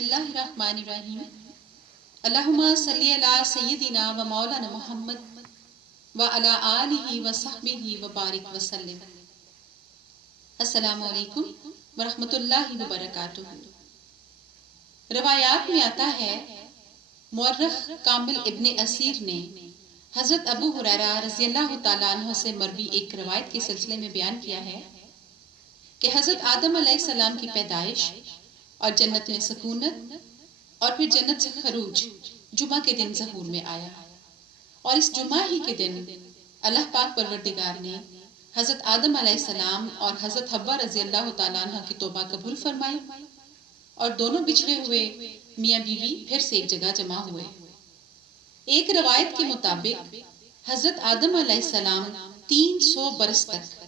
اللہ الرحمن الرحیم اللہم صلی علی سیدنا و مولانا محمد و علی آلہ و صحبہ و بارک وسلم۔ السلام علیکم ورحمۃ اللہ وبرکاتہ۔ روایات میں آتا ہے مورخ کامل ابن اسیر نے حضرت ابو ہریرہ رضی اللہ تعالیٰ عنہ سے مروی ایک روایت کے سلسلے میں بیان کیا ہے کہ حضرت آدم علیہ السلام کی پیدائش اور جنت میں سکونت اور پھر جنت سے خروج جمعہ کے دن ظہور میں آیا، اور اس جمعہ ہی کے دن اللہ پاک پروردگار نے حضرت آدم علیہ السلام اور حضرت حوا رضی اللہ تعالیٰ عنہ کی توبہ قبول فرمائی، اور دونوں بچھڑے ہوئے میاں بیوی پھر سے ایک جگہ جمع ہوئے۔ ایک روایت کے مطابق حضرت آدم علیہ السلام 300 برس تک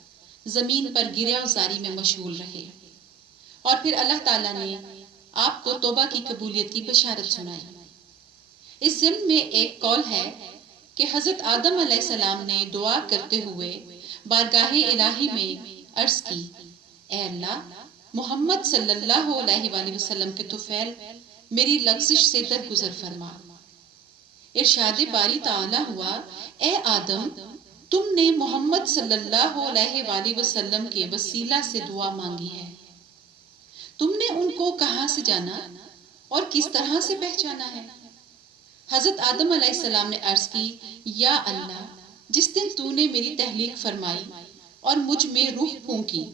زمین پر گرہ وزاری میں مشغول رہے، اور پھر اللہ تعالیٰ نے آپ کو توبہ کی قبولیت کی بشارت سنائی۔ اس ضمن میں ایک قول ہے کہ حضرت آدم علیہ السلام نے دعا کرتے ہوئے بارگاہ الہی میں عرض کی، اے اللہ، محمد صلی اللہ علیہ وآلہ وسلم کے طفیل میری لغزش سے درگزر فرما۔ ارشاد باری تعالیٰ ہوا، اے آدم، تم نے محمد صلی اللہ علیہ وآلہ وسلم کے وسیلہ سے دعا مانگی ہے، تم نے ان کو کہاں سے جانا اور کس طرح سے پہچانا ہے؟ حضرت آدم علیہ السلام نے عرض کی، یا اللہ، جس دن تو نے میری تحلیق فرمائی اور مجھ میں روح پھونکی،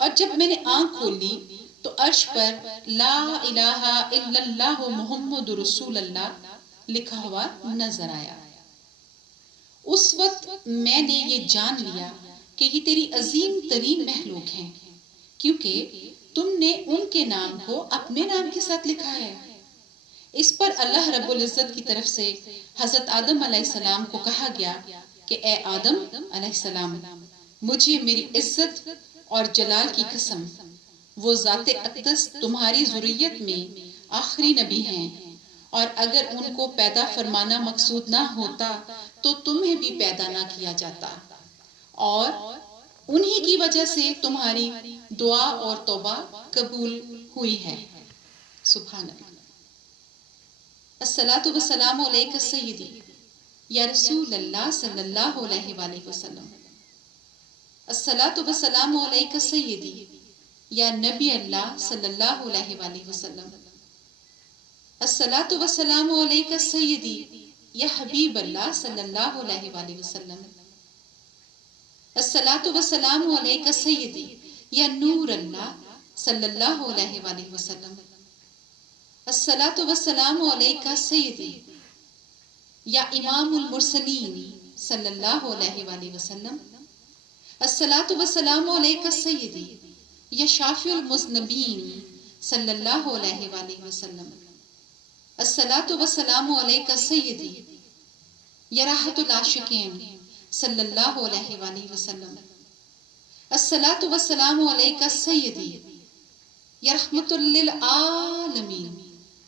اور جب میں نے آنکھ کھول لی تو عرش پر لا الہ الا اللہ محمد رسول اللہ لکھا ہوا نظر آیا۔ اس وقت میں نے یہ جان لیا کہ یہ تیری عظیم ترین مخلوق ہیں، کیونکہ تم نے ان کے نام کو اپنے نام کے ساتھ لکھا ہے۔ اس پر اللہ رب العزت کی طرف سے حضرت آدم علیہ السلام کو کہا گیا کہ اے آدم علیہ السلام، مجھے میری عزت اور جلال کی قسم، وہ ذات اقدس تمہاری ذریت میں آخری نبی ہیں، اور اگر ان کو پیدا فرمانا مقصود نہ ہوتا تو تمہیں بھی پیدا نہ کیا جاتا، اور انہی کی وجہ سے تمہاری دعا اور توبہ قبول ہوئی ہے۔ سبحان اللہ۔ الصلاۃ والسلام علیک سیدی یا رسول اللہ صلی اللہ علیہ وآلہ وسلم۔ الصلاۃ والسلام علیک سیدی یا نبی اللہ صلی اللہ علیہ وآلہ وسلم۔ الصلاۃ والسلام علیک سیدی یا حبیب اللہ صلی اللہ علیہ وآلہ وسلم۔ الصلاۃ والسلام علیک سیدی یا نور اللہ صلی اللہ علیہ وآلہ وسلم۔ الصلاۃ والسلام علیک سیدی یا امام المرسلین صلی اللہ علیہ وآلہ وسلم۔ الصلاۃ والسلام علیک سیدی یا شافع المذنبین صلی اللہ علیہ وآلہ وسلم۔ الصلاۃ والسلام علیک سیدی یا راحت العاشقین صلی اللہ علیہ وآلہ وسلم۔ الصلاۃ والسلام علیک سیدی یا رحمت للعالمین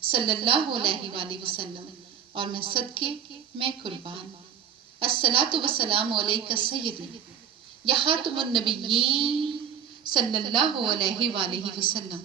صلی اللہ علیہ وآلہ وسلم، اور میں صدقے میں قربان۔ الصلاۃ والسلام علیک سیدی یا خاتم النبیین صلی اللہ علیہ وآلہ وسلم۔